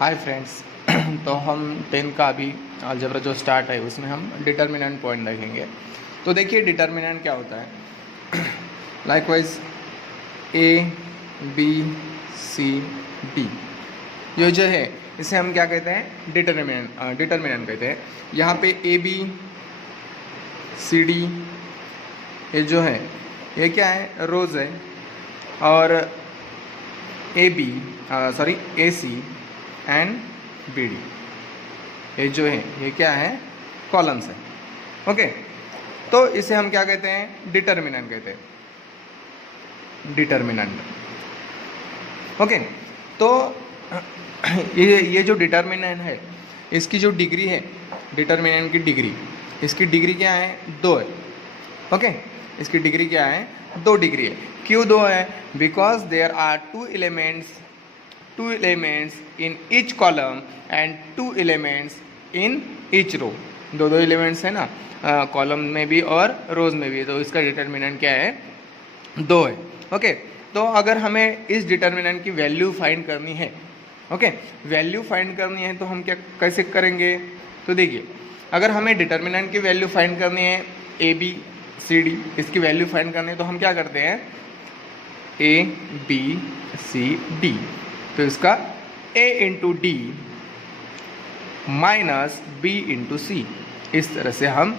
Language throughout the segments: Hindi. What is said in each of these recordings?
Hi friends. तो हम 10 का अभी अलजेब्रा जो स्टार्ट है उसमें हम डिटर्मिनेंट पॉइंट देखेंगे। तो देखिए डिटर्मिनेंट क्या होता है। Likewise A B C D ये जो है इसे हम क्या कहते हैं, डिटर्मिनेंट कहते हैं। यहाँ पे ए बी सी डी ये जो है ये क्या है, रोज है, और ए सी एंड बी डी ये जो है ये क्या है, कॉलम्स है। ओके, तो इसे हम क्या कहते हैं, डिटर्मिनेंट कहते हैं, डिटर्मिनेंट। ओके, तो ये जो डिटर्मिनेंट है इसकी जो डिग्री है, डिटर्मिनेंट की डिग्री, इसकी डिग्री क्या है, 2 है। ओके, इसकी डिग्री क्या है, 2 डिग्री है। क्यों 2 है? Because there are 2 elements in each column and 2 elements in each row। दो एलिमेंट्स है ना, कॉलम में भी और रोज में भी, तो इसका डिटर्मिनेंट क्या है, 2 है। ओके, तो अगर हमें इस डिटर्मिनेंट की वैल्यू फाइंड करनी है, ओके, वैल्यू फाइंड करनी है तो हम क्या कैसे करेंगे? तो देखिए, अगर हमें डिटर्मिनेंट की वैल्यू फाइंड करनी है ए बी सी डी, इसकी वैल्यू फाइंड करनी है तो हम क्या करते हैं, ए बी सी डी, तो इसका a into D minus B into C, इस तरह से हम,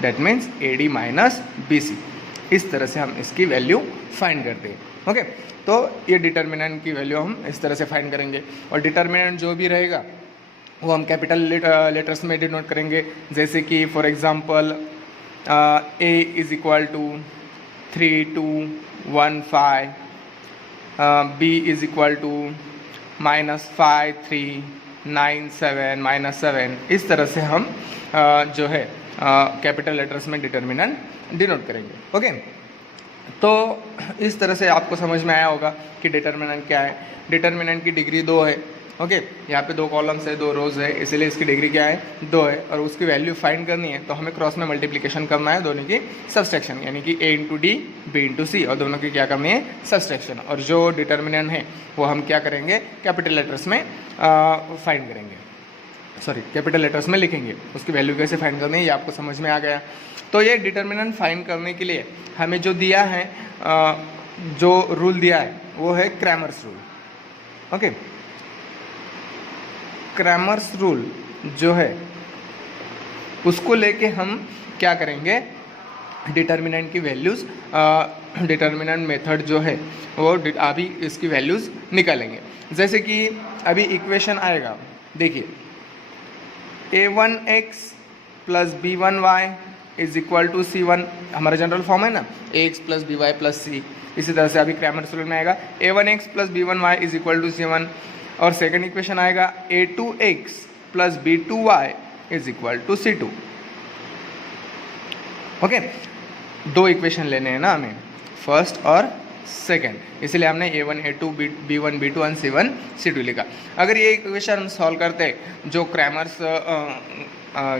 that means A D minus B C, इस तरह से हम इसकी वैल्यू फाइंड करते हैं। ओके, तो ये डिटर्मिनेंट की वैल्यू हम इस तरह से फाइंड करेंगे, और डिटर्मिनेंट जो भी रहेगा वो हम कैपिटल लेटर्स में डिनोट करेंगे। जैसे कि for example A is equal to 3215, B is equal to -5397 -7, इस तरह से हम जो है कैपिटल लेटर्स में डिटर्मिनेंट डिनोट करेंगे। ओके, तो इस तरह से आपको समझ में आया होगा कि डिटर्मिनेंट क्या है। डिटर्मिनेंट की डिग्री 2 है। ओके, यहाँ पे 2 कॉलम्स है, 2 रोज है, इसलिए इसकी डिग्री क्या है, 2 है, और उसकी वैल्यू फाइंड करनी है तो हमें क्रॉस में मल्टीप्लिकेशन करना है, दोनों की सबट्रैक्शन, यानी कि ए इंटू डी बी इंटू सी, और दोनों की क्या करनी है, सबट्रैक्शन। और जो डिटर्मिनेंट है वो हम क्या करेंगे, कैपिटल लेटर्स में फाइंड करेंगे, सॉरी कैपिटल लेटर्स में लिखेंगे। उसकी वैल्यू कैसे फाइंड करनी है ये आपको समझ में आ गया। तो ये डिटर्मिनेंट फाइंड करने के लिए हमें जो दिया है, जो रूल दिया है वो है Cramer's rule. Okay, Cramer's rule जो है उसको लेके हम क्या करेंगे, डिटर्मिनेंट की वैल्यूज़, डिटर्मिनेंट मेथड जो है वो अभी इसकी वैल्यूज़ निकालेंगे। जैसे कि अभी इक्वेशन आएगा, देखिए a1x plus b1y is equal to c1, हमारा जनरल फॉर्म है ना, ax plus by plus c। इसी तरह से अभी क्रैमर्स रूल में आएगा a1x plus b1y is equal to c1, और सेकंड इक्वेशन आएगा a2x plus b2y is equal to c2। Okay, 2 equation लेने हैं ना हमें, फर्स्ट और सेकंड, इसलिए हमने a1 a2 b1 b2 और c1 c2 लिखा। अगर ये इक्वेशन हम सॉल्व करते, जो क्रैमर्स,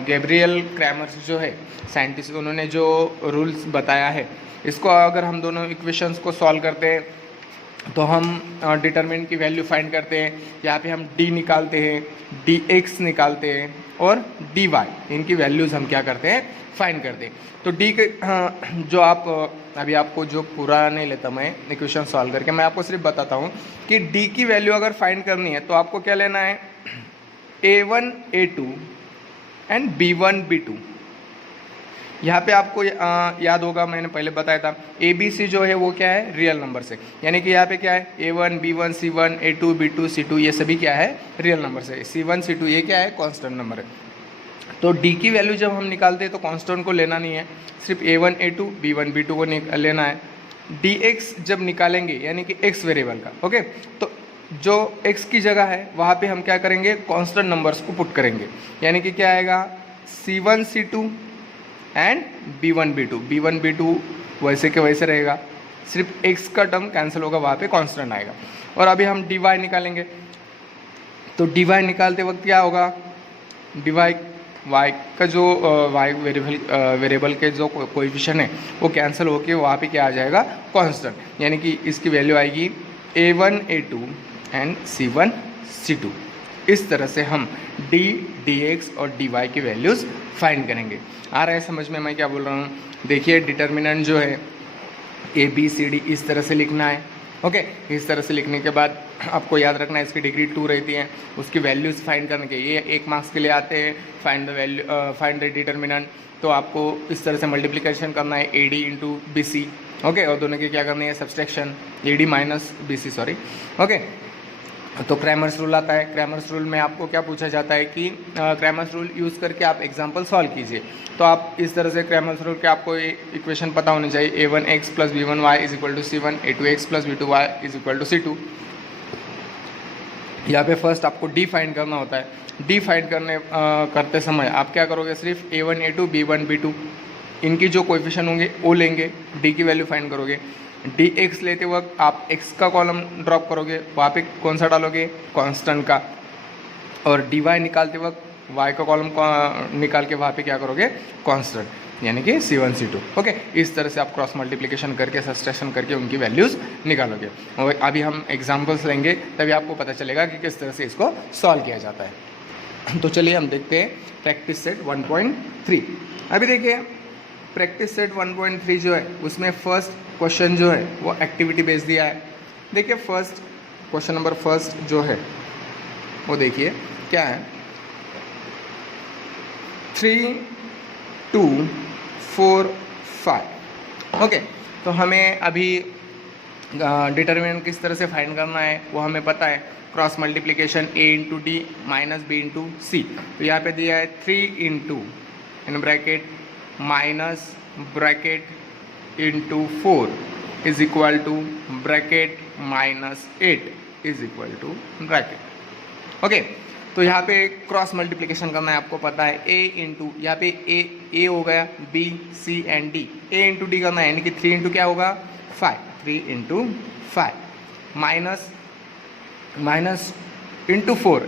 गैब्रियल क्रैमर्स जो है साइंटिस्ट, उन्होंने जो रूल्स बताया है, इसको अगर हम दोनों इक्वेशंस को सॉल्व करते हैं तो हम डिटर्मिनेंट की वैल्यू फाइंड करते हैं। यहाँ पे हम d निकालते हैं, dx निकालते हैं, और dy, इनकी वैल्यूज़ हम क्या करते हैं, फाइंड करते हैं। तो d के जो आप, अभी आपको जो पूरा नहीं लेता मैं इक्वेशन सॉल्व करके, मैं आपको सिर्फ बताता हूँ कि d की वैल्यू अगर फाइंड करनी है तो आपको क्या लेना है, a1 a2 and b1 b2। यहाँ पे आपको याद होगा, मैंने पहले बताया था ए बी सी जो है वो क्या है, रियल नंबर से, यानी कि यहाँ पे क्या है, a1 b1 c1 a2 b2 c2, ये सभी क्या है, रियल नंबर से। c1 c2 ये क्या है, कांस्टेंट नंबर है। तो d की वैल्यू जब हम निकालते हैं तो कांस्टेंट को लेना नहीं है, सिर्फ a1 a2 b1 b2 को लेना है। dx जब निकालेंगे यानी कि x वेरिएबल का, ओके, तो जो x की जगह है वहाँ पे हम क्या करेंगे, कांस्टेंट नंबर्स को पुट करेंगे, यानी कि क्या आएगा, c1 c2 and b1 b2 वैसे के वैसे रहेगा, सिर्फ x का टर्म कैंसिल होगा, वहाँ पे कांस्टेंट आएगा। और अभी हम dy निकालेंगे, तो dy निकालते वक्त क्या होगा, dy y का जो y वेरिएबल के जो कोएफिशिएंट है वो कैंसिल होके वहाँ पे क्या आ जाएगा, कांस्टेंट, यानी कि इसकी वैल्यू आएगी a1 a2 and c1 c2। इस तरह से हम डी, डी एक्स और डी वाई की वैल्यूज़ फाइंड करेंगे। आ रहा है समझ में मैं क्या बोल रहा हूँ? देखिए डिटर्मिनेंट जो है ए बी सी डी इस तरह से लिखना है। ओके, इस तरह से लिखने के बाद आपको याद रखना है इसकी डिग्री 2 रहती है, उसकी वैल्यूज़ फाइंड करने के ये 1 मार्क्स के लिए आते हैं। Find the value, find the determinant, तो आपको इस तरह से मल्टीप्लिकेशन करना है A D into B C. Okay, और दोनों की क्या करनी है? Subtraction, A D minus B C, sorry. Okay, तो क्रैमर्स रूल आता है। क्रैमर्स रूल में आपको क्या पूछा जाता है कि क्रैमर्स रूल यूज़ करके आप एग्जांपल सॉल्व कीजिए। तो आप इस तरह से क्रैमर्स रूल के आपको ये इक्वेशन पता होनी चाहिए, a1x plus b1y is equal to c1, a2x plus b2y is equal to c2। यहाँ पे फर्स्ट आपको डी फाइंड करना होता है। डी फाइंड करते समय आप क्या करोगे? सिर्फ a1 a2 b1 b2 इनकी जो कोएफिशिएंट होंगे वो लेंगे, डी की वैल्यू फाइंड करोगे। डी एक्स लेते वक्त आप एक्स का कॉलम ड्रॉप करोगे, वहाँ पे कौन सा डालोगे? कांस्टेंट का। और डी वाई निकालते वक्त वाई का कॉलम निकाल के वहाँ पे क्या करोगे? कांस्टेंट, यानी कि C1 C2। ओके, इस तरह से आप क्रॉस मल्टीप्लिकेशन करके सब्सट्रैक्शन करके उनकी वैल्यूज़ निकालोगे। और अभी हम एग्जाम्पल्स लेंगे तभी आपको पता चलेगा कि किस तरह से इसको सॉल्व किया जाता है। तो चलिए हम देखते हैं प्रैक्टिस सेट 1.3। अभी देखिए प्रैक्टिस सेट 1.3 जो है उसमें फर्स्ट क्वेश्चन जो है वो एक्टिविटी बेस्ड दिया है। देखिए फर्स्ट क्वेश्चन नंबर फर्स्ट जो है वो देखिए क्या है, 3 2 4 5। ओके, तो हमें अभी डिटर्मिनेंट किस तरह से फाइंड करना है वो हमें पता है। Cross multiplication a into D minus b into C. तो यहाँ पे दिया है 3 into in bracket minus bracket into 4 is equal to bracket minus 8 is equal to bracket. Okay, तो यहाँ पे क्रॉस मल्टीप्लिकेशन करना है, आपको पता है a इंटू यहाँ पे a हो गया, b c and d, a into D करना है यानी कि 3 इंटू क्या होगा? 5, 3 into 5 minus into 4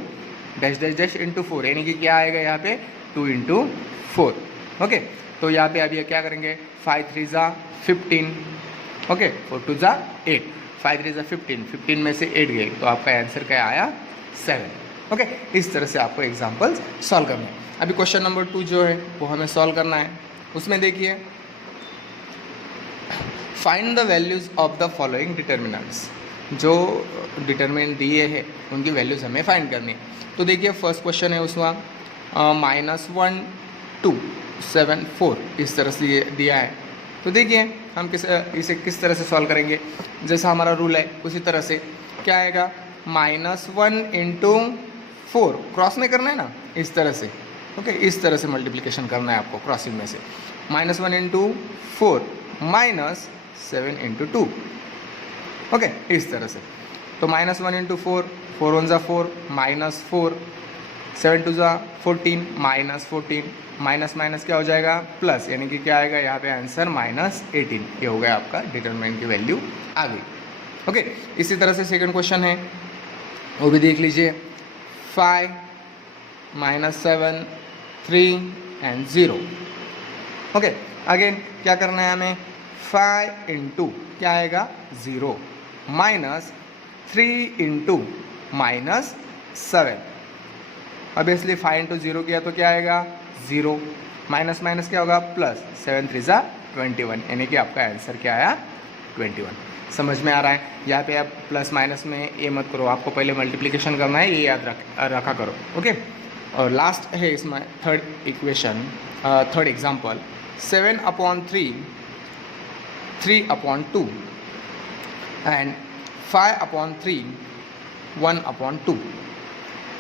dash dash dash into 4 यानी कि क्या आएगा यहाँ पे? 2 इंटू 4। ओके, तो यहाँ पे अभी क्या करेंगे? 5 3 ज़ा 15, ओके, 4 2 ज़ा 8, 5 3 ज़ा 15, 15 में से 8 गए तो आपका आंसर क्या आया? 7। ओके, इस तरह से आपको एग्जाम्पल्स सॉल्व करना है। अभी क्वेश्चन नंबर 2 जो है वो हमें सॉल्व करना है। उसमें देखिए find the values of the following determinants, जो डिटर्मिनेंट दिए हैं उनकी वैल्यूज़ हमें फाइंड करनी है। तो देखिए फर्स्ट क्वेश्चन है उसमें -1 2 7 4 इस तरह से दिया है। तो देखिए हम इसे किस तरह से सॉल्व करेंगे? जैसा हमारा रूल है उसी तरह से क्या आएगा? -1 इंटू 4 क्रॉस में करना है ना, इस तरह से। ओके, इस तरह से मल्टीप्लिकेशन करना है आपको क्रॉसिंग में से। -1 इंटू 4 माइनस 7 इंटू 2। ओके, इस तरह से। तो -1 इंटू 4, 4 1 ज़ा 4 माइनस 4, 7 2 ज़ा 14 माइनस 14, माइनस माइनस क्या हो जाएगा? प्लस, यानी कि क्या आएगा यहाँ पे आंसर? -18। ये हो गया आपका डिटरमिनेंट की वैल्यू आ गई। ओके, इसी तरह से सेकंड क्वेश्चन है वो भी देख लीजिए। 5 -7 3 एंड 0। ओके, अगेन क्या करना है हमें? 5 इंटू क्या आएगा? 0 minus 3 into minus 7। Obviously 5 into 0 किया तो क्या आएगा? 0 माइनस माइनस क्या होगा? प्लस, 7 3 ज़ा 21 यानी कि आपका आंसर क्या आया? 21। समझ में आ रहा है? यहाँ पे आप प्लस माइनस में ये मत करो, आपको पहले मल्टीप्लिकेशन करना है, ये याद रखा करो। ओके, और लास्ट है इसमें third equation, third example 7/3 3/2 and 5/3 1/2।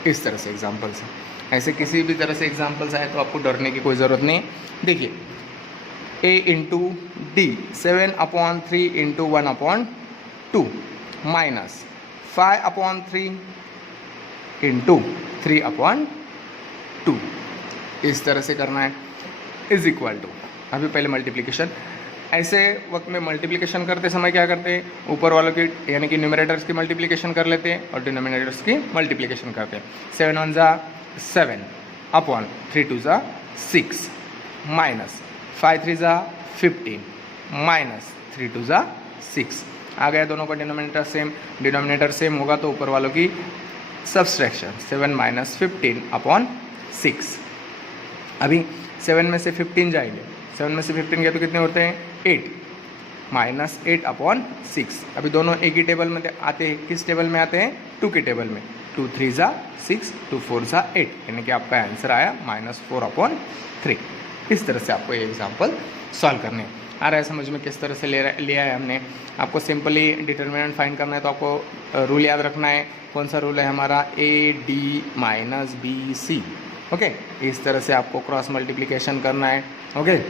इस तरह से एग्जाम्पल्स हैं। ऐसे किसी भी तरह से एग्जाम्पल्स आए तो आपको डरने की कोई ज़रूरत नहीं। देखिए a into D 7/3 into 1/2 minus 5/3 into 3/2 इस तरह से करना है, इज इक्वल टू। अभी पहले मल्टीप्लिकेशन, ऐसे वक्त में मल्टीप्लिकेशन करते समय क्या करते हैं? ऊपर वालों की यानी कि न्यूमरेटर्स की मल्टीप्लिकेशन कर लेते हैं और डिनोमिनेटर्स की मल्टीप्लिकेशन करते हैं। 7 1 ज़ा 7 अपॉन 3 2 ज़ा 6 माइनस 5 3 ज़ा 15 माइनस 3 2 ज़ा 6 आ गया। दोनों का डिनोमिनेटर सेम होगा तो ऊपर वालों की सब्सट्रैक्शन 7 माइनस 15 अपॉन 6। अभी 7 में से 15 जाएंगे, 7 में से 15 गया तो कितने होते हैं 8 माइनस 8 अपॉन 6। अभी दोनों एक ही टेबल में आते हैं, किस टेबल में आते हैं 2 के टेबल में। 2 3 ज़ा 6, 2 4 ज़ा 8, यानी कि आपका आंसर आया -4 अपॉन 3। इस तरह से आपको ये एग्जाम्पल सॉल्व करने हैं। आ रहा है समझ में किस तरह से लिया है हमने। आपको सिंपली डिटर्मिनेंट फाइंड करना है तो आपको रूल याद रखना है। कौन सा रूल है हमारा, AD माइनस BC। ओके, इस तरह से आपको क्रॉस मल्टीप्लिकेशन करना है। ओके,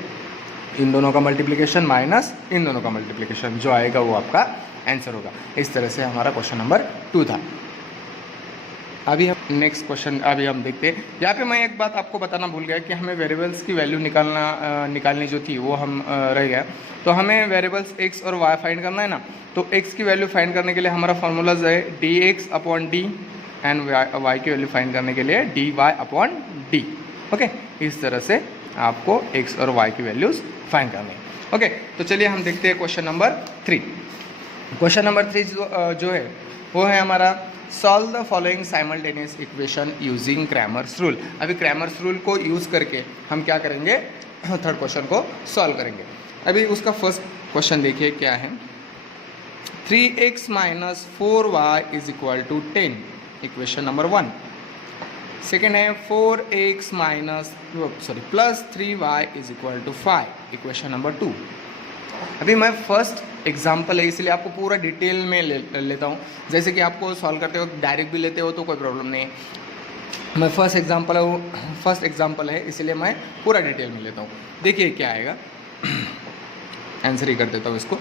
इन दोनों का मल्टीप्लिकेशन माइनस इन दोनों का मल्टीप्लिकेशन, जो आएगा वो आपका आंसर होगा। इस तरह से हमारा क्वेश्चन नंबर 2 था। अभी हम नेक्स्ट क्वेश्चन अभी हम देखते हैं। यहाँ पे मैं एक बात आपको बताना भूल गया कि हमें वेरिएबल्स की वैल्यू निकालनी जो थी वो हम रह गया। तो हमें वेरिएबल्स x और y फाइंड करना है ना, तो x की वैल्यू फाइंड करने के लिए हमारा फार्मूलाज है dx upon d and y की वैल्यू फाइंड करने के लिए dy अपॉन d। ओके, इस तरह से आपको x और y की वैल्यूज़ फाइंड करनी है। ओके, तो चलिए हम देखते हैं क्वेश्चन नंबर 3। क्वेश्चन नंबर 3 जो है वो है हमारा solve the following simultaneous equation using Cramer's rule. अभी क्रैमर्स रूल को यूज़ करके हम क्या करेंगे, थर्ड क्वेश्चन को सॉल्व करेंगे। अभी उसका फर्स्ट क्वेश्चन देखिए क्या है। 3x minus 4y is equal to 10, equation number 1। Second है 4x plus 3y is equal to 5, equation number 2। अभी मैं फर्स्ट एग्जाम्पल है इसलिए आपको पूरा डिटेल में लेता हूँ। जैसे कि आपको सॉल्व करते वक्त डायरेक्ट भी लेते हो तो कोई प्रॉब्लम नहीं है। मैं फर्स्ट एग्जाम्पल है इसलिए मैं पूरा डिटेल में लेता हूँ। देखिए क्या आएगा, आंसर ही कर देता हूँ इसको।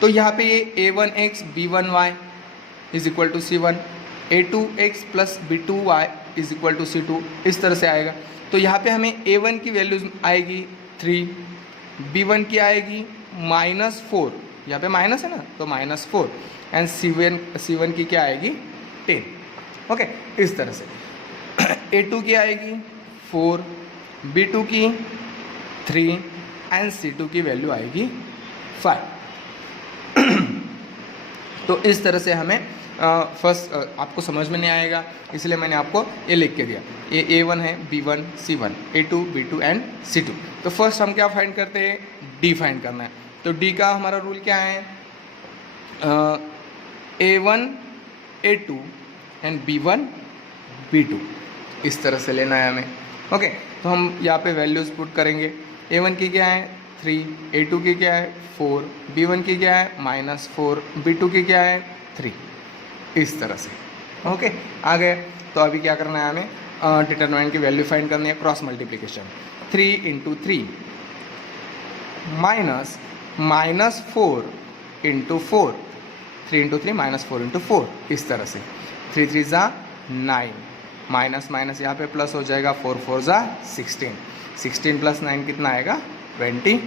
तो यहाँ पे ये a1x b1y is equal to c1, a2x plus b2y is equal to c2, इस तरह से आएगा। तो यहाँ पे हमें a1 की वैल्यूज आएगी 3, b1 की आएगी -4, यहाँ पे माइनस है ना तो -4, एंड c1 की क्या आएगी 10। ओके, इस तरह से a2 की आएगी 4, b2 की 3 एंड c2 की वैल्यू आएगी 5। तो इस तरह से हमें फर्स्ट आपको समझ में नहीं आएगा इसलिए मैंने आपको ये लिख के दिया। ये a1 है, b1 c1, a2 b2 and c2। तो फर्स्ट हम क्या फाइंड करते हैं, d फाइंड करना है। तो d का हमारा रूल क्या है, a1 a2 and b1 b2, इस तरह से लेना है हमें। ओके, तो हम यहाँ पे वैल्यूज़ पुट करेंगे। a1 की क्या है 3, a2 की क्या है 4, b1 की क्या है -4, b2 की क्या है 3, इस तरह से। ओके, आ गए। तो अभी क्या करना है हमें, डिटरमिनेंट की वैल्यू फाइंड करनी है, क्रॉस मल्टीप्लिकेशन। 3 × 3 -4 × 4, 3 × 3 -4 × 4, इस तरह से। 3 3 ज़ा 9, माइनस माइनस यहाँ पे प्लस हो जाएगा, 4 4 ज़ा 16, 16 प्लस 9 कितना आएगा 25।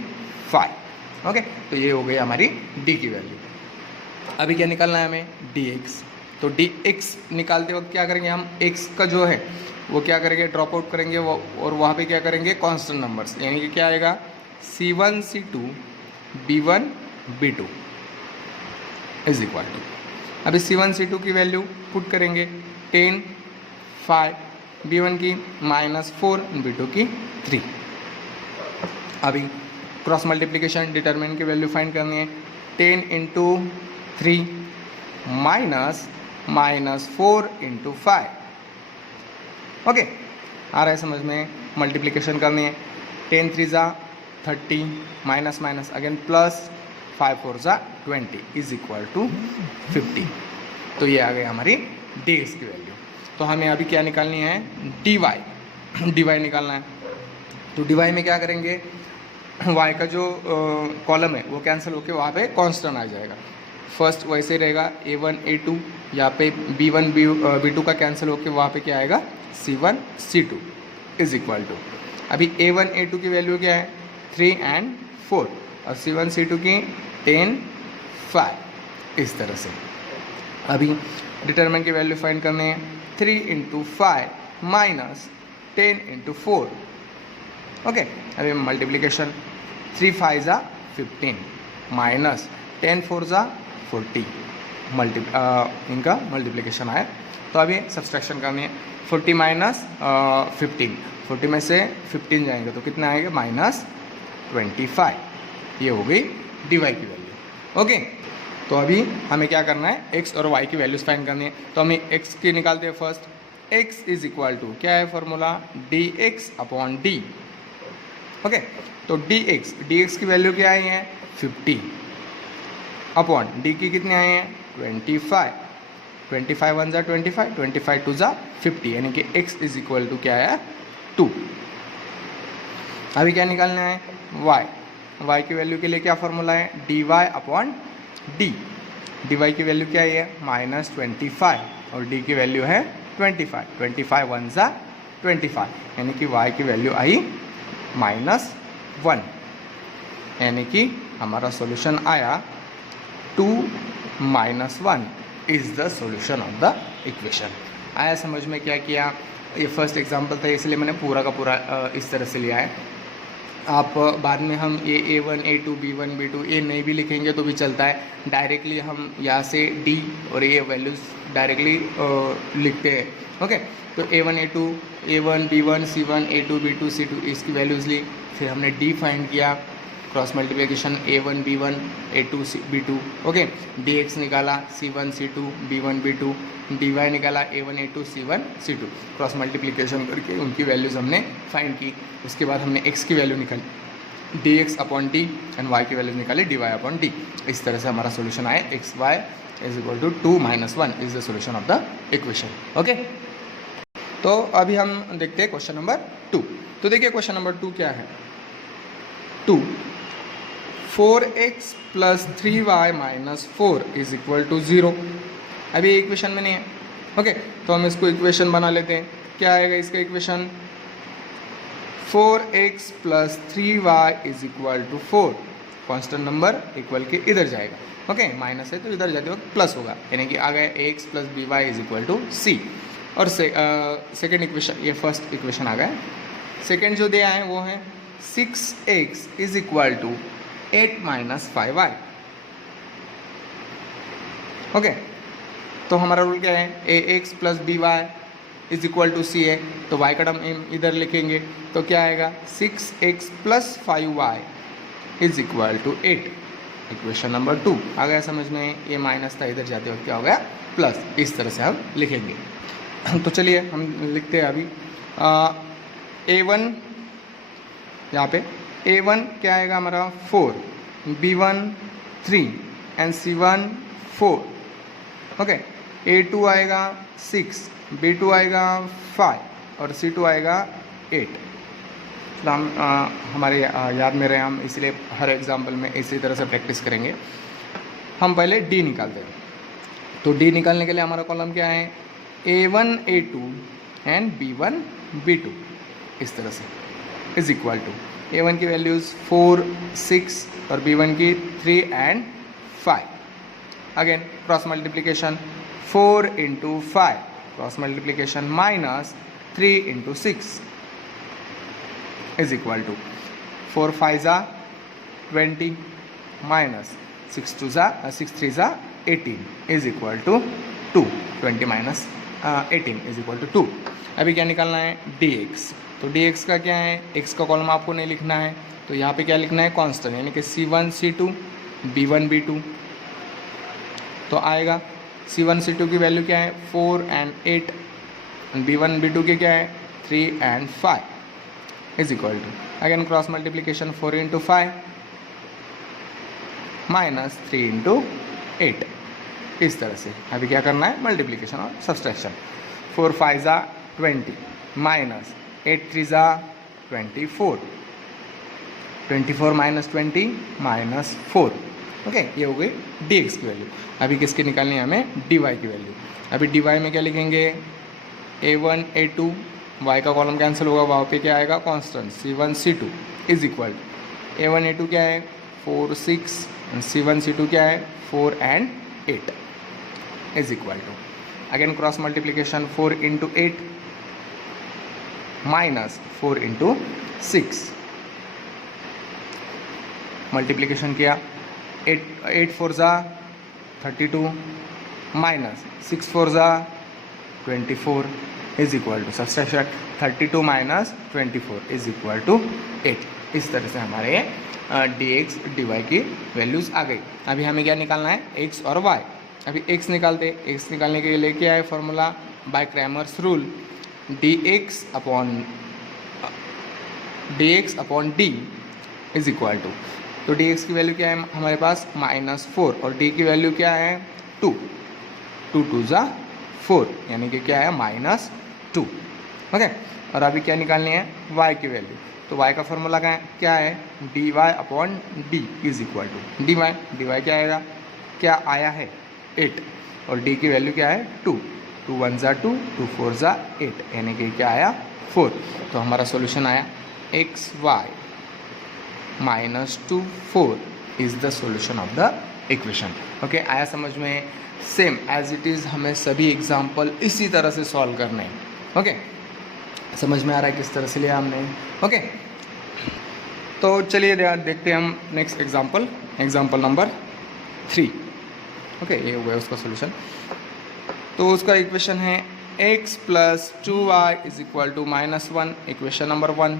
ओके, तो ये हो गई हमारी d की वैल्यू। अभी क्या निकालना है हमें, dx। तो dx निकालते वक्त क्या करेंगे हम, x का जो है वो क्या करेंगे, ड्रॉप आउट करेंगे वो, और वहाँ पे क्या करेंगे कांस्टेंट नंबर्स, यानी कि क्या आएगा c1 c2 b1 b2 is equal to. अभी c1 c2 की वैल्यू पुट करेंगे 10 5, b1 की -4, b2 की 3। अभी क्रॉस मल्टीप्लिकेशन, डिटरमिनेंट की वैल्यू फाइंड करनी है। 10 × 3 -4 × 5। ओके, आ रहा है समझ में। मल्टीप्लिकेशन करनी है, 10 3 ज़ा 30, माइनस माइनस अगेन प्लस, 5 4 ज़ा 20 इज इक्वल टू 50। तो ये आ गई हमारी dx की वैल्यू। तो हमें अभी क्या निकालनी है, dy निकालना है। तो dy में क्या करेंगे, y का जो कॉलम है वो कैंसिल होकर वहाँ पे कांस्टेंट आ जाएगा। फर्स्ट वैसे ही रहेगा a1 a2, यहाँ पे b1 b2 का कैंसिल होकर वहाँ पे क्या आएगा c1 c2 is equal to. अभी a1 a2 की वैल्यू क्या है 3 एंड 4, और c1 c2 की 10 5, इस तरह से। अभी डिटरमिनेंट की वैल्यू फाइंड करनी है, 3 × 5 -10 × 4। ओके, अभी मल्टीप्लिकेशन, 3 5 ज़ा 15 -10 4 ज़ा 40 इनका मल्टीप्लिकेशन आया। तो अभी सब्सट्रैक्शन करनी है। 40 माइनस 15, 40 में से 15 जाएंगे तो कितना आएगा -25। ये हो गई dy की वैल्यू। ओके, तो अभी हमें क्या करना है, x और y की वैल्यूज फाइंड करनी है। तो हमें x की निकालते हैं first. x is equal to क्या है formula, dx upon D. Okay, तो dx की वैल्यू क्या आई है 50 अपॉन डी की कितनी आई है 25। 25 1 जा 25, 25 2 जा 50, यानी कि x इज इक्वल टू क्या है 2। अभी क्या निकालना है y की वैल्यू के लिए क्या फॉर्मूला है, dy अपॉन डी। dy की वैल्यू क्या है -25 और d की वैल्यू है 25। 25 1 जा 25, यानी कि y की वैल्यू आई -1, यानी कि हमारा सॉल्यूशन आया 2 - 1 is the solution of the equation. आया समझ में क्या किया। ये फर्स्ट एग्जांपल था इसलिए मैंने पूरा का पूरा इस तरह से लिया है। आप बाद में हम ये A1 A2 B1 B2 ये नहीं भी लिखेंगे तो भी चलता है, डायरेक्टली हम यहाँ से D और ये वैल्यूज़ डायरेक्टली लिखते हैं। ओके, तो A1 A2 A1 B1 C1 A2 B2 C2 इसकी वैल्यूज़ ली, फिर हमने D फाइंड किया, cross multiplication A1 B1 A2 B2। Okay, dx निकाला C1 C2 B1 B2, dy निकाला A1 A2 C1 C2, cross multiplication करके उनकी वैल्यूज़ हमने फाइंड की। उसके बाद हमने x की वैल्यू निकाली dx upon D and y की वैल्यू निकाली dy अपॉन डी। इस तरह से हमारा सोल्यूशन आया xy is equal to 2 - 1 is the solution of the equation. Okay, तो अभी हम देखते हैं क्वेश्चन नंबर 2। तो देखिए क्वेश्चन नंबर 2 क्या है, 2 4x + 3y - 4 is equal to 0। अभी इक्वेशन में नहीं है। ओके, तो हम इसको इक्वेशन बना लेते हैं। क्या आएगा इसका equation, 4x + 3y is equal to 4। Constant number equal के इधर जाएगा। ओके, माइनस है तो इधर जाते वक्त प्लस होगा, यानी कि आ गया ax + by is equal to c। और सेकेंड इक्वेशन, ये फर्स्ट इक्वेशन आ गया। सेकेंड जो दिया है वो है 6x is equal to 8 - 5y। Okay, तो हमारा रूल क्या है, ax + by is equal to c है, तो y का टर्म इधर लिखेंगे तो क्या आएगा 6x + 5y is equal to 8। Equation number 2 आ गया समझ में। ये माइनस था, इधर जाते वक्त क्या हो गया प्लस। इस तरह से हम लिखेंगे। तो चलिए हम लिखते हैं अभी a1, यहाँ पे a1 क्या आएगा हमारा 4, b1 3 and c1 4। Okay, a2 आएगा 6, b2 आएगा 5 और c2 आएगा 8। तो हम हमारे याद में रहे हम, इसलिए हर एग्जाम्पल में इसी तरह से प्रैक्टिस करेंगे। हम पहले d निकालते हैं। तो d निकालने के लिए हमारा कॉलम क्या है, a1 a2 and b1 b2 इस तरह से इज इक्वल टू a1 की वैल्यूज़ 4 6 और b1 की 3 and 5। Again cross multiplication 4 × 5 cross multiplication -3 × 6 is equal to 4 5 जा 20 -6 3 जा 18 is equal to 2। 20 - 18 is equal to 2। अभी क्या निकालना है dx। तो dx का क्या है, x का कॉलम आपको नहीं लिखना है, तो यहाँ पे क्या लिखना है कांस्टेंट, यानी कि c1 c2 b1 b2। तो आएगा c1 c2 की वैल्यू क्या है 4 एंड 8, b1 b2 की क्या है 3 and 5 is equal to again cross multiplication 4 × 5 -3 × 8। इस तरह से अभी क्या करना है मल्टीप्लिकेशन और सब्सट्रैक्शन। 4 5 जा 20 -8 3 जा 24, 24 - 20 -4। ओके, ये हो गई dx की वैल्यू। अभी किसकी निकालनी है हमें, dy की वैल्यू। अभी dy में क्या लिखेंगे a1 a2, y का कॉलम कैंसिल होगा, वहाँ पे क्या आएगा constant c1 c2 is equal a1 a2 क्या है 4 6 c1 c2 क्या है 4 and 8 is equal to again cross multiplication 4 × 8 -4 × 6 multiplication किया 8 4 जा 32 माइनस 6 4 ज़ा 24 is equal to subtraction 32 minus 24 is equal to 8। इस तरह से हमारे dx dy की वैल्यूज़ आ गई। अभी हमें क्या निकालना है, x और y। अभी x निकालते, x निकालने के लिए क्या है formula, by Cramer's rule dx upon d is equal to, तो dx की वैल्यू क्या है हमारे पास -4 और d की वैल्यू क्या है 2, 2 2 ज़ा 4 यानी कि क्या है -2। ओके, और अभी क्या निकालनी है y की वैल्यू, तो y का फॉर्मूला क्या है dy upon d is equal to dy क्या आएगा, क्या आया है 8 और d की वैल्यू क्या है 2, 2 1 ज़ा 2, 2 4 ज़ा 8 यानी कि क्या आया 4। तो हमारा सॉल्यूशन आया xy -2 4 is the solution of the equation. Okay, आया समझ में। सेम एज इट इज़ हमें सभी एग्जाम्पल इसी तरह से सॉल्व करने हैं। ओके, समझ में आ रहा है किस तरह से लिया हमने। ओके, तो चलिए देखते हैं हम नेक्स्ट एग्जाम्पल नंबर 3। ओके, ये हुआ है उसका सॉल्यूशन। तो उसका इक्वेशन है x + 2y is equal to -1, equation number 1।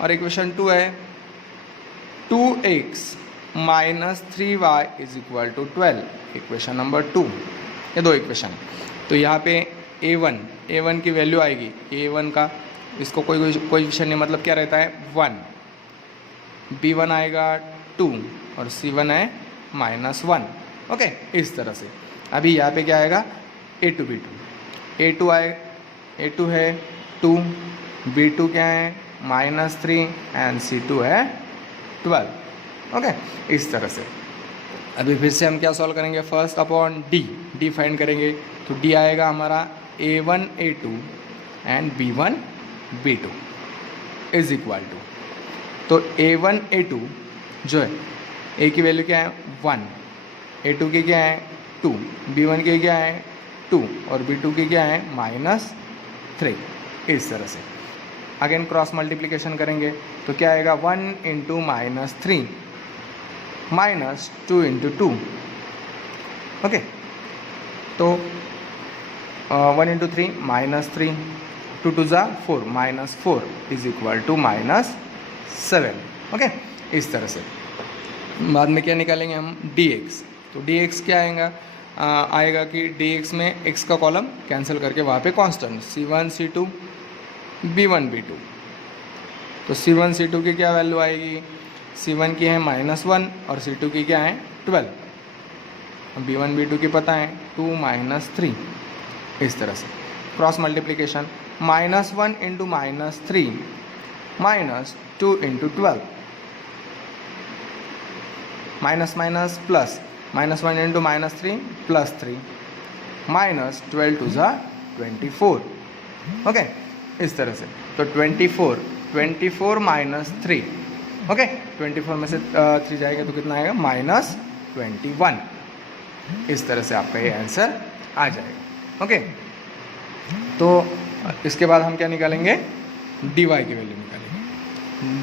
और इक्वेशन 2 है 2x - 3y is equal to 12, equation number 2। ये दो इक्वेशन। तो यहाँ पे a1 की वैल्यू आएगी, a1 का इसको कोई विषय नहीं, मतलब क्या रहता है 1, b1 आएगा 2 और c1 है -1। ओके, इस तरह से। अभी यहाँ पे क्या आएगा a2 b2, a2 है 2, b2 क्या है -3 एंड c2 है 12। ओके, इस तरह से। अभी फिर से हम क्या सॉल्व करेंगे, फर्स्ट अपॉन d फाइंड करेंगे। तो d आएगा हमारा a1 a2 and b1 b2 is equal to, तो a1 a2 जो है a की वैल्यू क्या है 1, a2 की क्या है 2, b1 की क्या है 2 और b2 की क्या है -3। इस तरह से अगेन क्रॉस मल्टीप्लिकेशन करेंगे तो क्या आएगा 1 × -3 -2 × 2। ओके, तो 1 × 3 -3, 2 2 ज़ा 4 -4 इज इक्वल टू -7। ओके, इस तरह से। बाद में क्या निकालेंगे हम dx, तो dx क्या आएगा कि dx में x का कॉलम कैंसिल करके वहाँ पे constant c1 c2 b1 b2। तो c1 c2 की क्या वैल्यू आएगी, c1 की है -1 और c2 की क्या है 12, b1 b2 की पता है 2 -3। इस तरह से cross multiplication -1 × -3 -2 × 12 minus minus plus, -1 × -3 +3 -12 2 ज़ा 24। ओके, इस तरह से। तो 24 -3। ओके, 24 में से 3 जाएगा तो कितना आएगा -21। इस तरह से आपका ये आंसर आ जाएगा। ओके, तो इसके बाद हम क्या निकालेंगे, dy की वैल्यू निकालेंगे।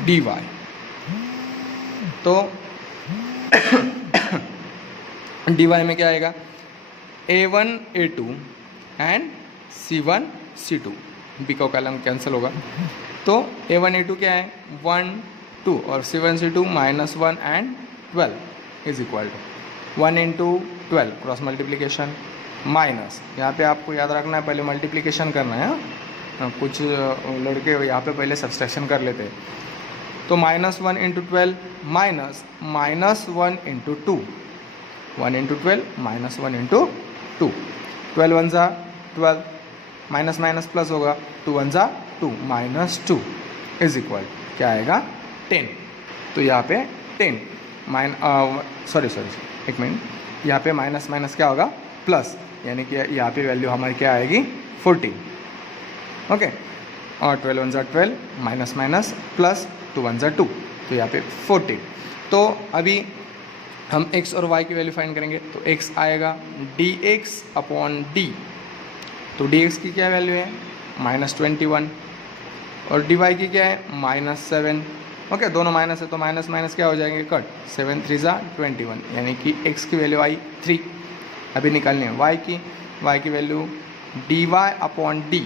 dy तो dy में क्या आएगा a1 a2 and c1 c2, b का कॉलम कैंसिल होगा। तो a1 a2 क्या है 1 2 और c1 c2 -1 and 12 is equal to 1 × 12 cross multiplication minus, यहाँ पे आपको याद रखना है पहले मल्टीप्लिकेशन करना है। कुछ लड़के यहाँ पे पहले सब्सट्रैक्शन कर लेते हैं। तो -1 × 12 माइनस -1 × 2, 1 × 12 -1 × 2, 12 1 ज़ा 12, माइनस माइनस प्लस होगा 2 1 ज़ा 2 -2 इज इक्वल क्या आएगा 10। तो यहाँ पे 10 सॉरी एक मिनट, यहाँ पे माइनस माइनस क्या होगा प्लस, यानी कि यहाँ पे वैल्यू हमारी क्या आएगी 14। ओके, और 12 1 ज़ा 12 माइनस माइनस प्लस 2 1 ज़ा 2, तो यहाँ पे 14। तो अभी हम x और y की वैल्यू फाइंड करेंगे। तो x आएगा dx अपॉन d, तो dx की क्या वैल्यू है -21 और dy की क्या है -7। ओके, दोनों माइनस है तो माइनस माइनस क्या हो जाएंगे कट, 7 3 ज़ा 21, यानी कि x की वैल्यू आई 3। अभी निकालनी है y की वैल्यू dy अपॉन डी।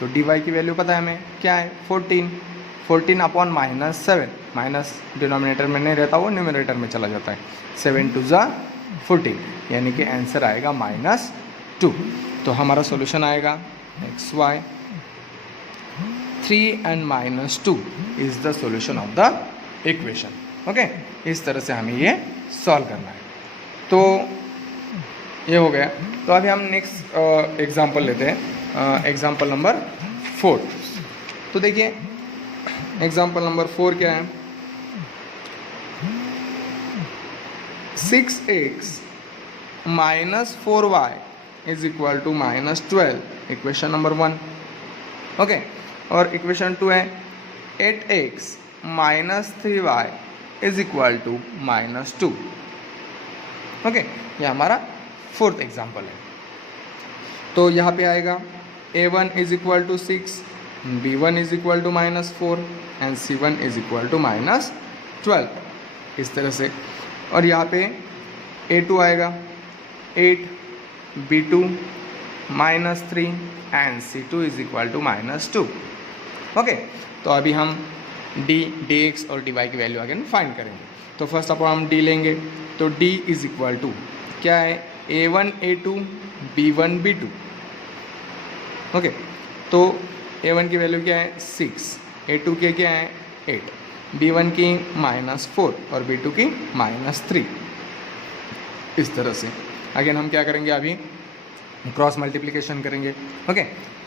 तो dy की वैल्यू पता है हमें क्या है 14 अपॉन -7, माइनस डिनोमिनेटर में नहीं रहता, वो न्यूमरेटर में चला जाता है। 7 2 ज़ा 14, यानी कि आंसर आएगा -2। तो हमारा सॉल्यूशन आएगा xy 3 and -2 is the solution of the equation. Okay, इस तरह से हमें ये सॉल्व करना है। तो ये हो गया। तो अभी हम नेक्स्ट एग्जांपल लेते हैं, एग्जांपल नंबर 4। तो देखिए एग्जांपल नंबर 4 क्या है, 6x - 4y is equal to -12, equation number 1। Okay, और इक्वेशन 2 है 8x - 3y is equal to -2। Okay, ये हमारा 4th एग्जाम्पल है। तो यहाँ पे आएगा a1 is equal to 6, b1 is equal to -4 and c1 is equal to -12, इस तरह से। और यहाँ पे a2 आएगा 8, b2 -3 and c2 is equal to -2। Okay, तो अभी हम dx और dy की वैल्यू अगेन फाइंड करेंगे। तो फर्स्ट ऑफ ऑल हम d लेंगे, तो d इज इक्वल टू क्या है a1 a2 b1 b2। Okay, तो a1 की वैल्यू क्या है 6, a2 की क्या है 8, b1 की -4 और b2 की -3, इस तरह से। अगेन हम क्या करेंगे, अभी क्रॉस मल्टीप्लिकेशन करेंगे। ओके,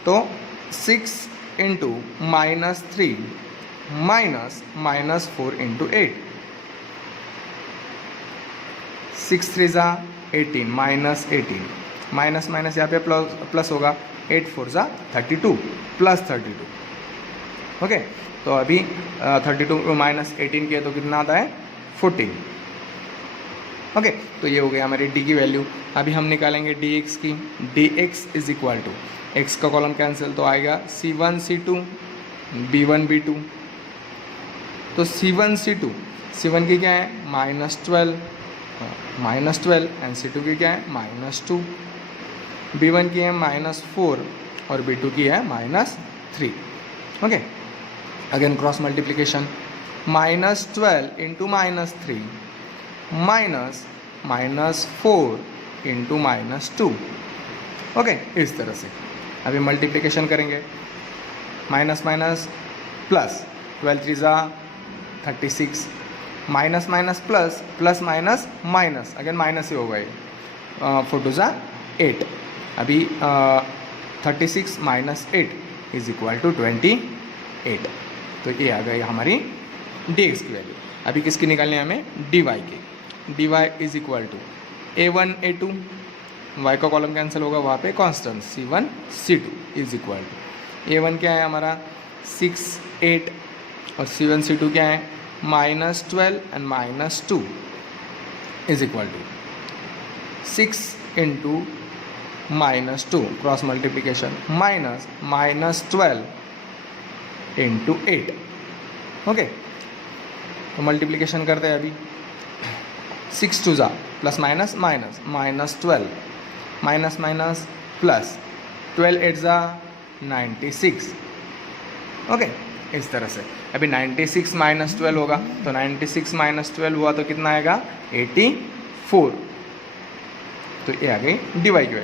तो 6 इंटू -3 -4 इंटू 8, 6 3 ज़ा 18 -18, माइनस माइनस यहाँ पे प्लस होगा, 8 4 ज़ा 32 प्लस 32। ओके, तो अभी 32 -18 किया तो कितना आता है 14। ओके, तो ये हो गया हमारी d की वैल्यू। अभी हम निकालेंगे dx की, dx is equal to x का कॉलम कैंसिल, तो आएगा c1 c2 b1 b2। तो c1 c2, c1 की क्या है -12 एंड c2 की क्या है -2, b1 की है -4 और b2 की है -3। Okay, again cross multiplication, -12 into -3 -4 into -2। Okay, इस तरह से अभी मल्टीप्लिकेशन करेंगे, माइनस माइनस प्लस, 12 3 ज़ा 36, minus minus plus, plus minus minus, again minus ही होगा ये, 4 2 ज़ा 8। अभी 36 -8 इज इक्वल टू 28। तो ये आ गई हमारी dx की वैल्यू। अभी किसकी निकालनी है हमें, dy की। dy is equal to a1 a2, y का कॉलम कैंसिल होगा, वहाँ पे constant c1 c2 is equal to a1 क्या है हमारा 6 8 और c1 c2 क्या है -12 and -2 is equal to 6 into -2 cross multiplication -12 into 8। Okay, तो मल्टीप्लिकेशन करते हैं अभी, 6 2 ज़ा plus minus minus -12 minus minus plus, 12 8 ज़ा 96। ओके, इस तरह से। अभी 96 -12 होगा, तो 96 -12 हुआ तो कितना आएगा 84। तो ये आ गई dy की वैल्यू।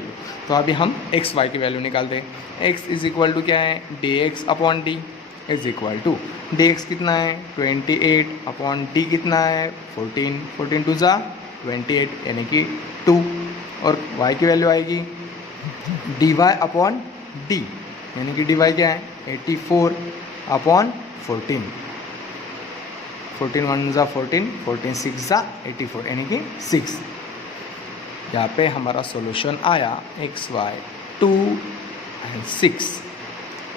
तो अभी हम xy की वैल्यू निकालते हैं। x इज इक्वल टू क्या है dx upon D is equal to dx कितना है 28 अपॉन d कितना है 14, 14 2 ज़ा 28 यानी कि 2, और y की वैल्यू आएगी dy अपॉन d यानी कि dy क्या है 84 अपॉन 14, 14 1 ज़ा 14, 14 6 ज़ा 84 यानी कि 6। यहाँ पे हमारा सॉल्यूशन आया xy 2 and 6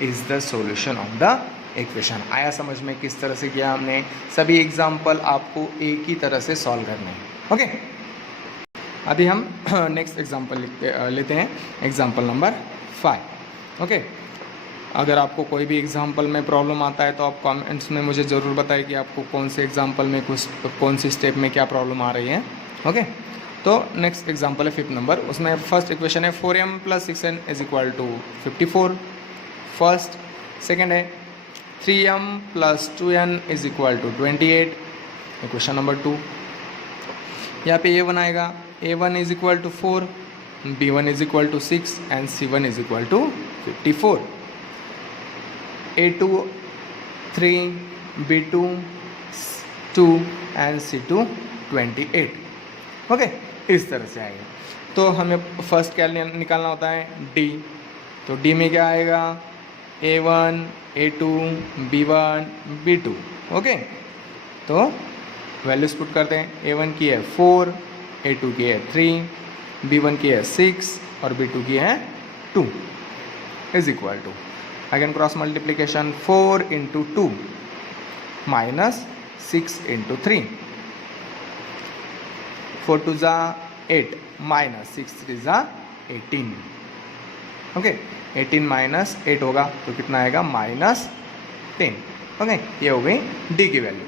is the solution of the equation. आया समझ में किस तरह से किया हमने? सभी एग्जाम्पल आपको एक ही तरह से सॉल्व करने हैं। ओके, अभी हम नेक्स्ट एग्जाम्पल लेते हैं, एग्जाम्पल नंबर 5। ओके, अगर आपको कोई भी एग्जाम्पल में प्रॉब्लम आता है तो आप कमेंट्स में मुझे ज़रूर बताएं कि आपको कौन से एग्जाम्पल में कौन सी स्टेप में क्या प्रॉब्लम आ रही है। ओके, तो नेक्स्ट एग्जांपल है 5th नंबर, उसमें फर्स्ट इक्वेशन है 4m + 6n = 54 फर्स्ट। सेकेंड है 3m + 2n = 28 इक्वेशन नंबर 2। यहाँ पे a1 आएगा, a1 = 4, b1 = 6 and c1 = 54, a2 3, b2 2 and c2 28। Okay, इस तरह से आएगा। तो हमें फर्स्ट क्या निकालना होता है, d। तो d में क्या आएगा, a1 a2 b1 b2। Okay, तो वैल्यूज पुट करते हैं। a1 की है 4, a2 की है 3, b1 की है 6 और b2 की है 2 = अगेन क्रॉस मल्टीप्लिकेशन 4 × 2 माइनस 6 × 3, 4 2 ज़ा 8 माइनस 6 3 ज़ा 18। ओके, 18 माइनस 8 होगा तो कितना आएगा, -10। ओके, ये हो गई डी की वैल्यू।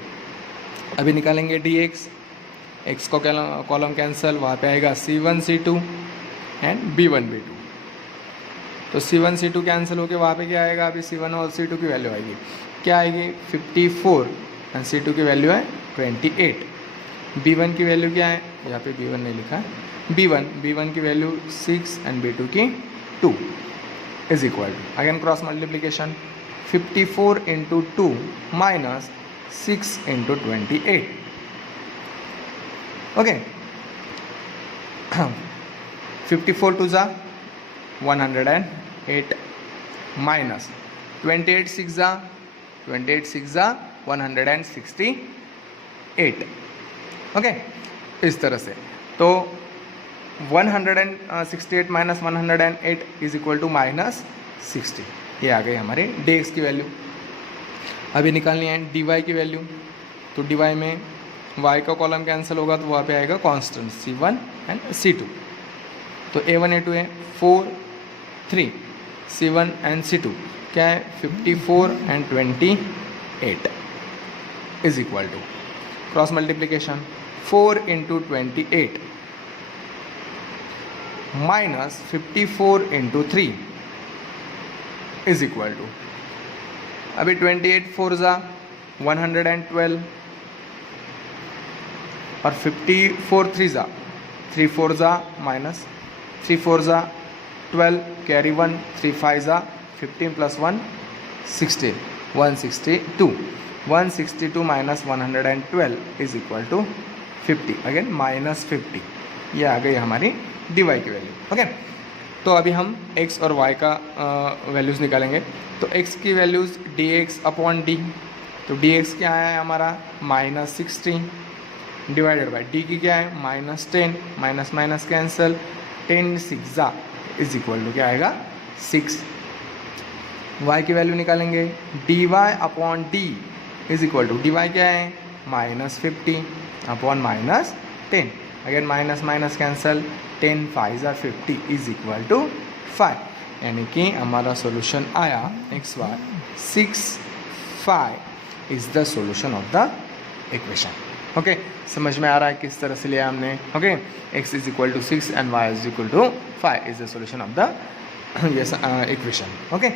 अभी निकालेंगे dx, x को कॉलम कैंसिल, वहाँ पे आएगा c1 c2 and b1 b2। तो c1 c2 कैंसिल होके वहाँ पे क्या आएगा, अभी c1 और c2 की वैल्यू आएगी, क्या आएगी 54 एंड c2 की वैल्यू है 28। b1 की वैल्यू क्या है, यहाँ पे b1 नहीं लिखा है, b1 की वैल्यू 6 एंड b2 की 2 = again cross multiplication 54 × 2 minus 6 × 28। Okay, 54 2 ज़ा 108 माइनस 28 6 ज़ा 168। ओके, इस तरह से। तो 168 माइनस 108 = -60। ये आ गई हमारे dx की वैल्यू। अभी निकालनी है dy की वैल्यू। तो dy में y का कॉलम कैंसिल होगा तो वहाँ पे आएगा कांस्टेंट c1 एंड c2। तो a1 a2 है 4 3, c1 एंड c2 क्या है 54 एंड 28 = क्रॉस मल्टीप्लिकेशन 4 × 28 माइनस 54 × 3 = अभी 28 4 ज़ा 112 और 54 3 ज़ा 3 4 ज़ा माइनस 3 4 ज़ा 12 कैरी 1 3 5 ज़ा 15 + 1 16 162 162 माइनस 112 = 50। अगेन -50। ये आ गई हमारी dy की वैल्यू। ओके, तो अभी हम x और y का वैल्यूज़ निकालेंगे। तो x की वैल्यूज़ dx/d। तो dx क्या है हमारा -16 डिवाइडेड बाय d की क्या है -10, माइनस माइनस कैंसिल 10 6 ज़ा = क्या आएगा 6। y की वैल्यू निकालेंगे dy/d = dy क्या है -50 upon -10। Again minus minus cancel 10 5 ज़ा 50 = 5। यानी कि हमारा सॉल्यूशन आया xy 6 5 is the solution of the equation. Okay, समझ में आ रहा है किस तरह से लिया हमने। Okay, x = 6 and y = 5 is the solution of the equation. Okay,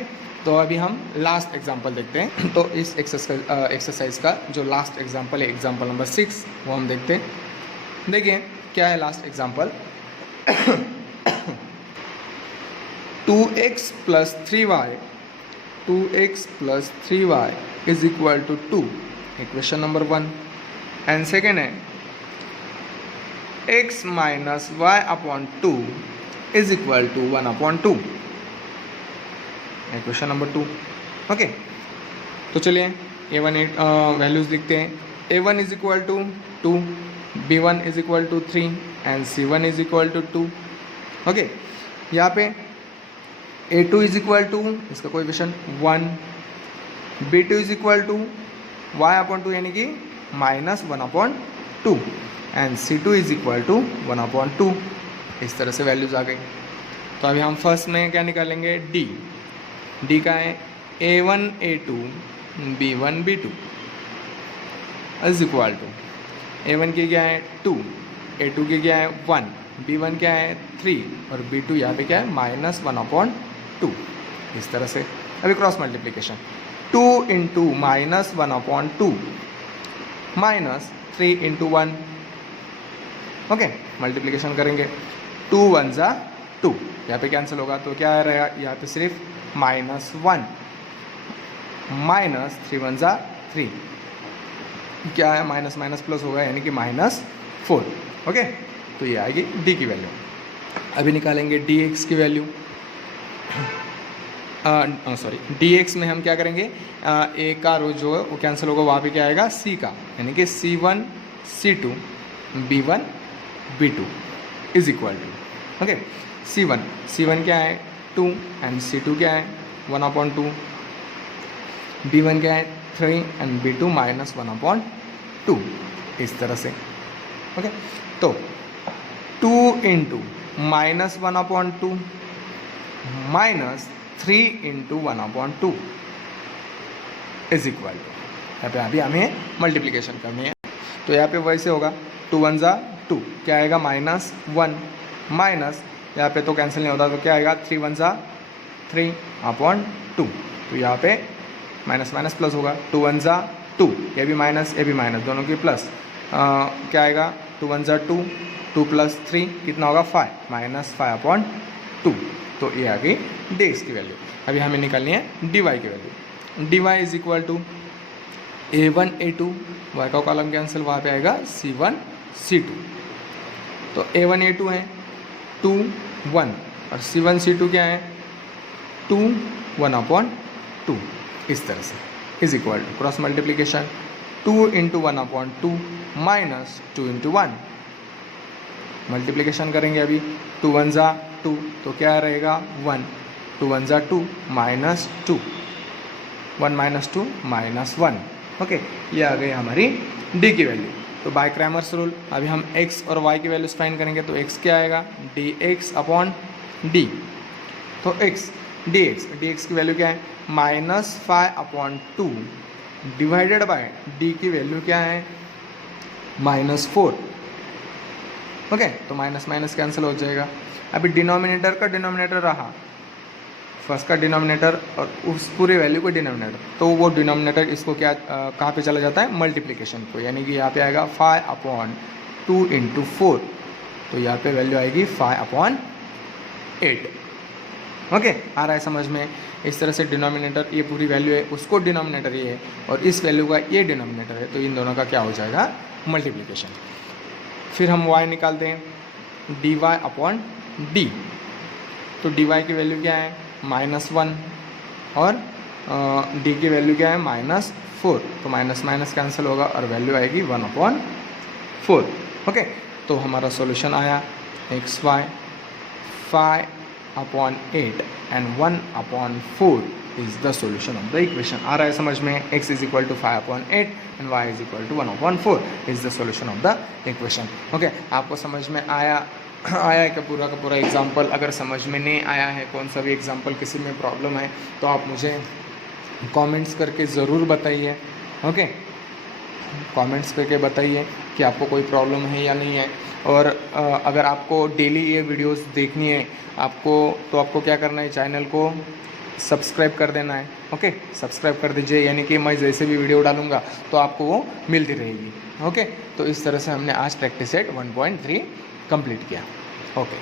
तो अभी हम लास्ट एग्जांपल देखते हैं। तो इस एक्सरसाइज का जो लास्ट एग्जांपल है, एग्जांपल नंबर 6, वो हम देखते हैं। देखिए क्या है last example. 2x + 3y = 2 equation number 1। And second है x - y/2 = 1/2 equation number 2। Okay, तो चलिए a1 वैल्यूज़ लिखते हैं। a1 = 2, b1 = 3 and c1 = 2। Okay, यहाँ पे a2 = इसका कोएफिशिएंट 1, b2 = y/2 यानी कि -1/2 एंड c2 = 1/2। इस तरह से वैल्यूज़ आ गई। तो अभी हम फर्स्ट में क्या निकालेंगे, d का है a1 a2 b1 b2 = a1 की क्या है 2, a2 की क्या है 1 B1 क्या है 3 और B2 यहाँ पे क्या है -1/2, इस तरह से। अभी cross multiplication 2 into -1/2 minus 3 into 1, okay, multiplication करेंगे 2 1 ज़ा 2, यहाँ पे कैंसिल होगा तो क्या रहेगा यहाँ पे सिर्फ -1 माइनस 3 1 ज़ा 3, क्या है माइनस माइनस प्लस होगा यानी कि -4, ओके। तो ये आएगी डी की वैल्यू। अभी निकालेंगे डी एक्स की वैल्यू, सॉरी डी एक्स में हम क्या करेंगे, ए का रो जो है वो कैंसिल होगा, वहाँ पे क्या आएगा सी का, यानी कि C1 C2 B1 B2 is equal to, okay, C1 क्या है 2 एंड C2 क्या है 1/2, B1 क्या है 3 एंड B2 -1/2, इस तरह से, ओके। तो 2 into -1/2 minus 3 into 1/2 is equal to, यहाँ पे अभी हमें मल्टीप्लिकेशन करनी है, तो यहाँ पे वैसे होगा 2 1 ज़ा 2, क्या आएगा -1 माइनस, यहाँ पे तो कैंसिल नहीं होता तो क्या आएगा 3 1 ज़ा 3/2, तो यहाँ पे माइनस माइनस प्लस होगा, 2 1 ज़ा 2, ये भी माइनस दोनों की प्लस, क्या आएगा 2 1 ज़ा 2, 2 + 3 कितना होगा 5 -5/2, तो ये आ गई डी एक्स की वैल्यू। अभी हमें निकालनी है डी वाई की value, D Y is equal to A1 A2, Y का कॉलम कैंसिल, वहाँ पे आएगा C1 C2, तो A1 A2 है 2 1 और C1 C2 क्या है 2 1/2, इस तरह से, is equal to cross multiplication 2 into 1/2 minus 2 into 1, multiplication करेंगे अभी 2 1 ज़ा 2, तो क्या रहेगा 1, 2 1 ज़ा 2 माइनस 2, 1 - 2 -1, ओके। ये आ गई हमारी डी की वैल्यू। तो बाय क्रैमर्स रूल अभी हम x और y की वैल्यूज फाइंड करेंगे, तो x क्या आएगा dx/d, तो dx की वैल्यू क्या है -5/2 डिवाइडेड बाय d की वैल्यू क्या है -4, ओके। तो माइनस माइनस कैंसिल हो जाएगा। अभी डिनोमिनेटर का डिनोमिनेटर रहा, फर्स्ट का डिनोमिनेटर और उस पूरे वैल्यू को डिनोमिनेटर, तो वो डिनोमिनेटर इसको क्या कहाँ पे चला जाता है मल्टीप्लिकेशन को, यानी कि यहाँ पे आएगा 5/2 इंटू 4, तो यहाँ पे वैल्यू आएगी 5/8, ओके। आ रहा है समझ में? इस तरह से डिनोमिनेटर ये पूरी वैल्यू है, उसको डिनोमिनेटर ये है और इस वैल्यू का ये डिनोमिनेटर है, तो इन दोनों का क्या हो जाएगा मल्टीप्लिकेशन। फिर हम y निकालते हैं dy/d, तो dy की वैल्यू क्या है -1 और d की वैल्यू क्या है -4, तो माइनस माइनस कैंसिल होगा और वैल्यू आएगी 1/4, ओके। तो हमारा सॉल्यूशन आया xy 5/8 and 1/4 is the solution of the equation. आ रहा है समझ में? x is equal to 5/8 and y is equal to 1/4 is the solution of the equation, okay. आपको समझ में आया है कि पूरा का पूरा एग्जाम्पल? अगर समझ में नहीं आया है कौन सा भी एग्जाम्पल, किसी में प्रॉब्लम है तो आप मुझे कमेंट्स करके ज़रूर बताइए, ओके। कमेंट्स करके बताइए कि आपको कोई प्रॉब्लम है या नहीं है। और अगर आपको डेली ये वीडियोस देखनी है आपको, तो आपको क्या करना है, चैनल को सब्सक्राइब कर देना है, ओके। सब्सक्राइब कर दीजिए, यानी कि मैं जैसे भी वीडियो डालूंगा तो आपको वो मिलती रहेगी, ओके। तो इस तरह से हमने आज प्रैक्टिस सेट 1.3 कंप्लीट किया, ओके।